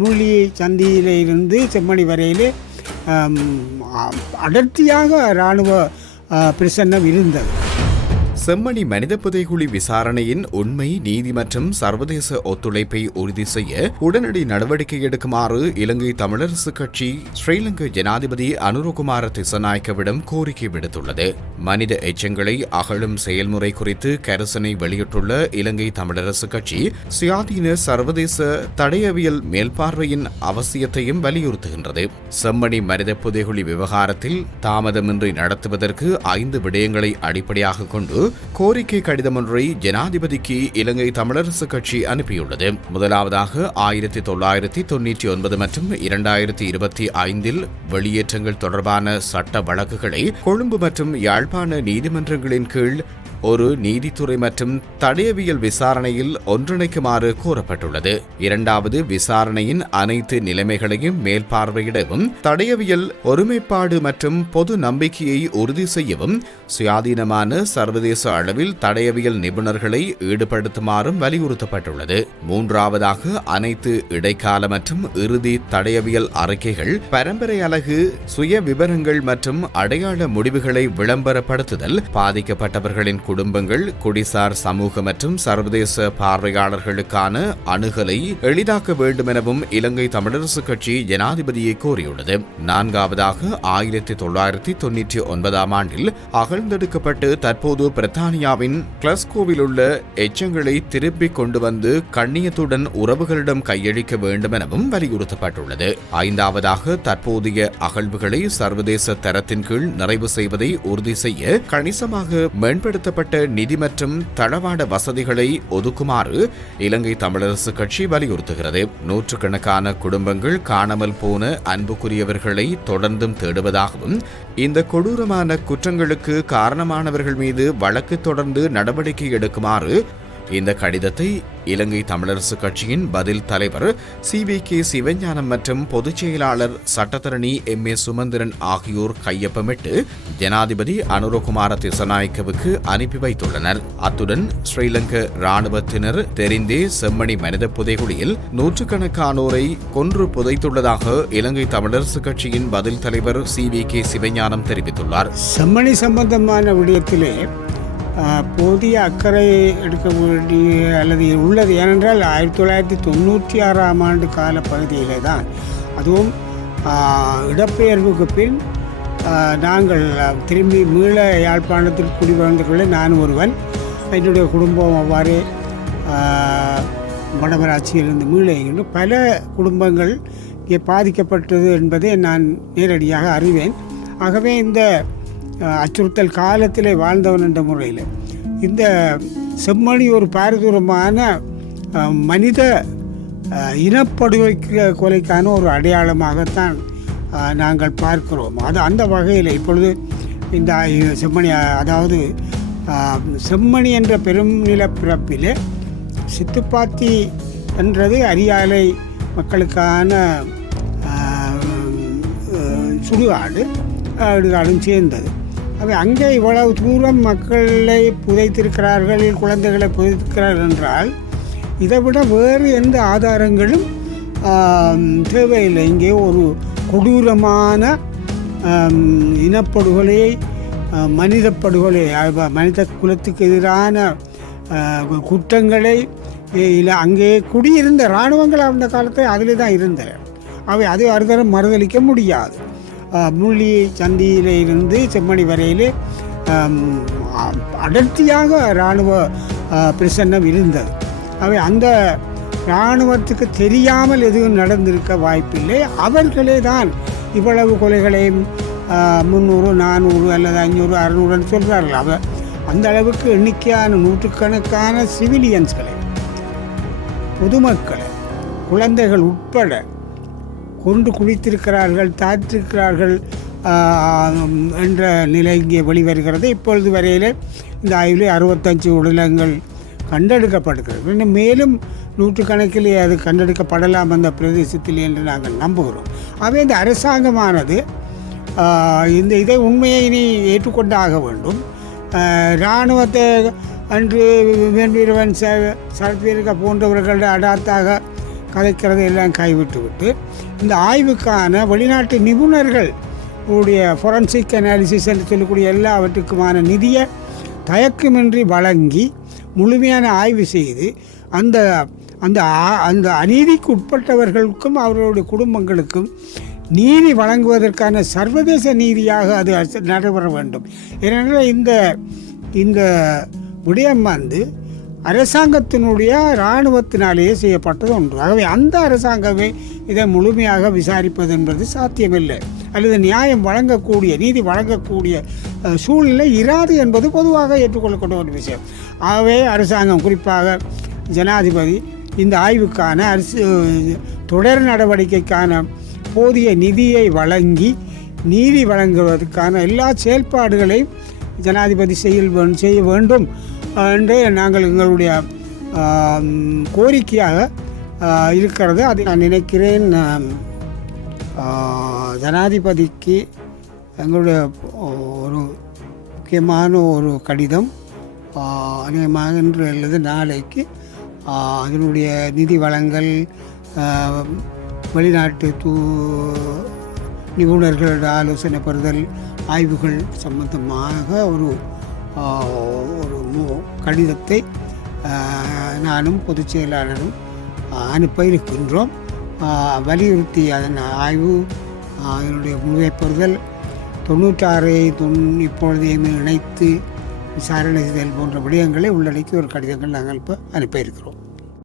மூலி சந்தியிலிருந்து செம்மணி வரையில் அடர்த்தியாக இராணுவ பிரசன்னம் இருந்தது. செம்மணி மனித புதைகுழி விசாரணையின் உண்மை நீதி மற்றும் சர்வதேச ஒத்துழைப்பை உறுதி செய்ய உடனடி நடவடிக்கை எடுக்குமாறு இலங்கை தமிழரசு கட்சி ஸ்ரீலங்கா ஜனாதிபதி அனுரகுமார திசநாயக்கவிடம் கோரிக்கை விடுத்துள்ளது. மனித எச்சங்களை அகழும் செயல்முறை குறித்து கரசனை வெளியிட்டுள்ள இலங்கை தமிழரசு கட்சி சுயாதீன சர்வதேச தடையவியல் மேல்பார்வையின் அவசியத்தையும் வலியுறுத்துகின்றது. செம்மணி மனித புதைகுழி விவகாரத்தில் தாமதமின்றி நடத்துவதற்கு ஐந்து விடயங்களை அடிப்படையாக கொண்டு கோரிக்கை கடிதம் ஒன்றை ஜனாதிபதிக்கு இலங்கை தமிழரசு கட்சி அனுப்பியுள்ளது. முதலாவதாக ஆயிரத்தி தொள்ளாயிரத்தி தொன்னூற்றி ஒன்பது மற்றும் இரண்டாயிரத்தி இருபத்தி ஐந்தில் வெளியேற்றங்கள் தொடர்பான சட்ட வழக்குகளை கொழும்பு மற்றும் யாழ்ப்பாண நீதிமன்றங்களின் கீழ் ஒரு நீதித்துறை மற்றும் தடயவியல் விசாரணையில் ஒன்றிணைக்குமாறு கூறப்பட்டுள்ளது. இரண்டாவது விசாரணையின் அனைத்து நிலைமைகளையும் மேற்பார்வையிடவும் தடயவியல் ஒருமைப்பாடு மற்றும் பொது நம்பிக்கையை உறுதி செய்யவும் சுயாதீனமான சர்வதேச அளவில் தடயவியல் நிபுணர்களை ஈடுபடுத்துமாறும் வலியுறுத்தப்பட்டுள்ளது. மூன்றாவதாக அனைத்து இடைக்கால மற்றும் இறுதி தடயவியல் அறிக்கைகள் பரம்பரை அலகு சுய விவரங்கள் மற்றும் அடையாள முடிவுகளை விளம்பரப்படுத்துதல் பாதிக்கப்பட்டவர்களின் குடும்பங்கள் குடிசார் சமூக மற்றும் சர்வதேச பார்வையாளர்களுக்கான அணுகலை எளிதாக்க வேண்டும் எனவும் இலங்கை தமிழரசு கட்சி ஜனாதிபதியை கோரியுள்ளது. நான்காவதாக ஆயிரத்தி தொள்ளாயிரத்தி தொன்னூற்றி ஒன்பதாம் ஆண்டில் அகழ்ந்தெடுக்கப்பட்டு தற்போது பிரித்தானியாவின் கிளஸ்கோவில் உள்ள எச்சங்களை திருப்பிக் கொண்டு வந்து கண்ணியத்துடன் உறவுகளிடம் கையளிக்க வேண்டும் எனவும் வலியுறுத்தப்பட்டுள்ளது. ஐந்தாவதாக தற்போதைய அகழ்வுகளை சர்வதேச தரத்தின் கீழ் நிறைவு செய்வதை உறுதி செய்ய கணிசமாக மேம்படுத்தப்பட்ட நிதி மற்றும் தளவாட வசதிகளை ஒதுக்குமாறு இலங்கை தமிழரசு கட்சி வலியுறுத்துகிறது. நூற்றுக்கணக்கான குடும்பங்கள் காணாமல் போன அன்புக்குரியவர்களை தொடர்ந்தும் தேடுவதாகவும் இந்த கொடூரமான குற்றங்களுக்கு காரணமானவர்கள் மீது வழக்கு தொடர்ந்து நடவடிக்கை எடுக்குமாறு இந்த கடிதத்தை இலங்கை தமிழரசு கட்சியின் பதில் தலைவர் சி வி கே சிவஞானம் மற்றும் பொதுச் செயலாளர் சட்டத்தரணி எம் ஏ சுமந்திரன் ஆகியோர் கையொப்பமிட்டு ஜனாதிபதி அனுரகுமார திசநாயக்கவுக்கு அனுப்பி வைத்துள்ளனர். அத்துடன் ஸ்ரீலங்கா ராணுவத்தினர் தெரிந்தே செம்மணி மனித புதைகுழியில் நூற்றுக்கணக்கானோரை கொன்று புதைத்துள்ளதாக இலங்கை தமிழரசு கட்சியின் பதில் தலைவர் சி வி கே சிவஞானம் தெரிவித்துள்ளார். செம்மணி சம்பந்தமான விடயத்திலே போதிய அக்கறை எடுக்க வேண்டிய அல்லது உள்ளது. ஏனென்றால் ஆயிரத்தி தொள்ளாயிரத்தி தொண்ணூற்றி ஆறாம் ஆண்டு கால பகுதியிலே தான் அதுவும் இடப்பெயர்வுக்கு பின் நாங்கள் திரும்பி மீள யாழ்ப்பாணத்தில் குடிவந்தவர்களை நான் ஒருவன். என்னுடைய குடும்பம் அவ்வாறு வடமராட்சியிலிருந்து மீள என்று பல குடும்பங்கள் இங்கே பாதிக்கப்பட்டது என்பதை நான் நேரடியாக அறிவேன். ஆகவே இந்த அச்சுறுத்தல் காலத்திலே வாழ்ந்தவன் என்ற முறையில். இந்த செம்மணி ஒரு பாரதூரமான மனித அஹ், கொலைக்கான ஒரு அடையாளமாகத்தான் நாங்கள் பார்க்கிறோம். அது அந்த வகையில் இப்பொழுது இந்த செம்மணி அதாவது செம்மணி என்ற பெரும் நிலப்பிறப்பிலே சித்துப்பாத்தி என்றது அரியாலை மக்களுக்கான சுடுகாடு ஆடுகாடும் சேர்ந்தது. அவை அங்கே இவ்வளவு தூரம் மக்களை புதைத்திருக்கிறார்கள் குழந்தைகளை புதைத்திருக்கிறார்கள் என்றால் இதை விட வேறு எந்த ஆதாரங்களும் தேவையில்லை. இங்கே ஒரு கொடூரமான இனப்படுகொலையை மனித படுகொலை மனித குலத்துக்கு எதிரான குற்றங்களை இல்லை அங்கே குடியிருந்த இராணுவங்கள் அந்த காலத்தில் அதில் தான் இருந்தன. அவை அதை அறுதரம் மறுதளிக்க முடியாது. முள்ளி சந்தியிலிருந்து செம்மணி வரையிலே அடர்த்தியாக இராணுவ பிரசன்னம் இருந்தது. அவை அந்த இராணுவத்துக்கு தெரியாமல் எதுவும் நடந்திருக்க வாய்ப்பில்லை. அவர்களே தான் இவ்வளவு கொலைகளையும் முந்நூறு நானூறு அல்லது ஐநூறு அறுநூறுன்னு சொல்கிறார்கள் அவர் அந்த அளவுக்கு எண்ணிக்கையான நூற்றுக்கணக்கான சிவிலியன்ஸ்களை பொதுமக்களை குழந்தைகள் உட்பட கொண்டு குளித்திருக்கிறார்கள் தாத்திருக்கிறார்கள் என்ற நிலை இங்கே வெளிவருகிறது. இப்பொழுது வரையில் இந்த ஆய்வில் அறுபத்தஞ்சு உடலங்கள் கண்டெடுக்கப்படுகிறது. இன்னும் மேலும் நூற்றுக்கணக்கிலே அது கண்டெடுக்கப்படலாம் அந்த பிரதேசத்தில் என்று நாங்கள் நம்புகிறோம். ஆகவே இந்த அரசாங்கமானது இந்த இதை உண்மையை இனி ஏற்றுக்கொண்டாக வேண்டும். இராணுவத்தை அன்று வேண்டியவன் ச சரத்வீரக போன்றவர்கள் அடாத்தாக கதைக்கிறது எல்லாம் கைவிட்டு விட்டு இந்த ஆய்வுக்கான வெளிநாட்டு நிபுணர்கள் உடைய ஃபொரன்சிக் அனாலிசிஸ் என்று சொல்லக்கூடிய எல்லாவற்றுக்குமான நிதியை தயக்கமின்றி வழங்கி முழுமையான ஆய்வு செய்து அந்த அந்த ஆ- அந்த அநீதிக்கு உட்பட்டவர்களுக்கும் அவர்களுடைய குடும்பங்களுக்கும் நீதி வழங்குவதற்கான சர்வதேச நீதியாக அது நடைபெற வேண்டும். ஏனென்றால் இந்த இந்த விடயம் வந்து அரசாங்கத்தினுடைய இராணுவத்தினாலேயே செய்யப்பட்டது ஒன்று. ஆகவே அந்த அரசாங்கமே இதை முழுமையாக விசாரிப்பது என்பது சாத்தியமில்லை. அல்லது நியாயம் வழங்கக்கூடிய நீதி வழங்கக்கூடிய சூழ்நிலை இராது என்பது பொதுவாக ஏற்றுக்கொள்ளக்கூடிய ஒரு விஷயம். ஆகவே அரசாங்கம் குறிப்பாக ஜனாதிபதி இந்த ஆய்வுக்கான அரசு தொடர் நடவடிக்கைக்கான போதிய நிதியை வழங்கி நீதி வழங்குவதற்கான எல்லா செயல்பாடுகளையும் ஜனாதிபதி செய்ய வேண்டும் செய்ய வேண்டும். என்று நாங்கள் எங்களுடைய கோரிக்கையாக இருக்கிறது. அது நான் நினைக்கிறேன் ஜனாதிபதிக்கு எங்களுடைய ஒரு முக்கியமான ஒரு கடிதம் அநேகமாக இன்று அல்லது நாளைக்கு அதனுடைய நிதி வழங்கல் வெளிநாட்டு தூ நிபுணர்களோட ஆலோசனை பெறுதல் ஆய்வுகள் சம்பந்தமாக ஒரு ஒரு மு- கடிதத்தை நானும் பொதுச் செயலாளரும் அனுப்ப இருக்கின்றோம் வலியுறுத்தி அதன் ஆய்வு அதனுடைய முழுமை பெறுதல் தொண்ணூற்றாறை தொன் இப்பொழுதையும் இணைத்து விசாரணை செய்தல் போன்ற விடயங்களை உள்ளடக்கி ஒரு கடிதங்கள் நாங்கள் இப்போ அனுப்பியிருக்கிறோம்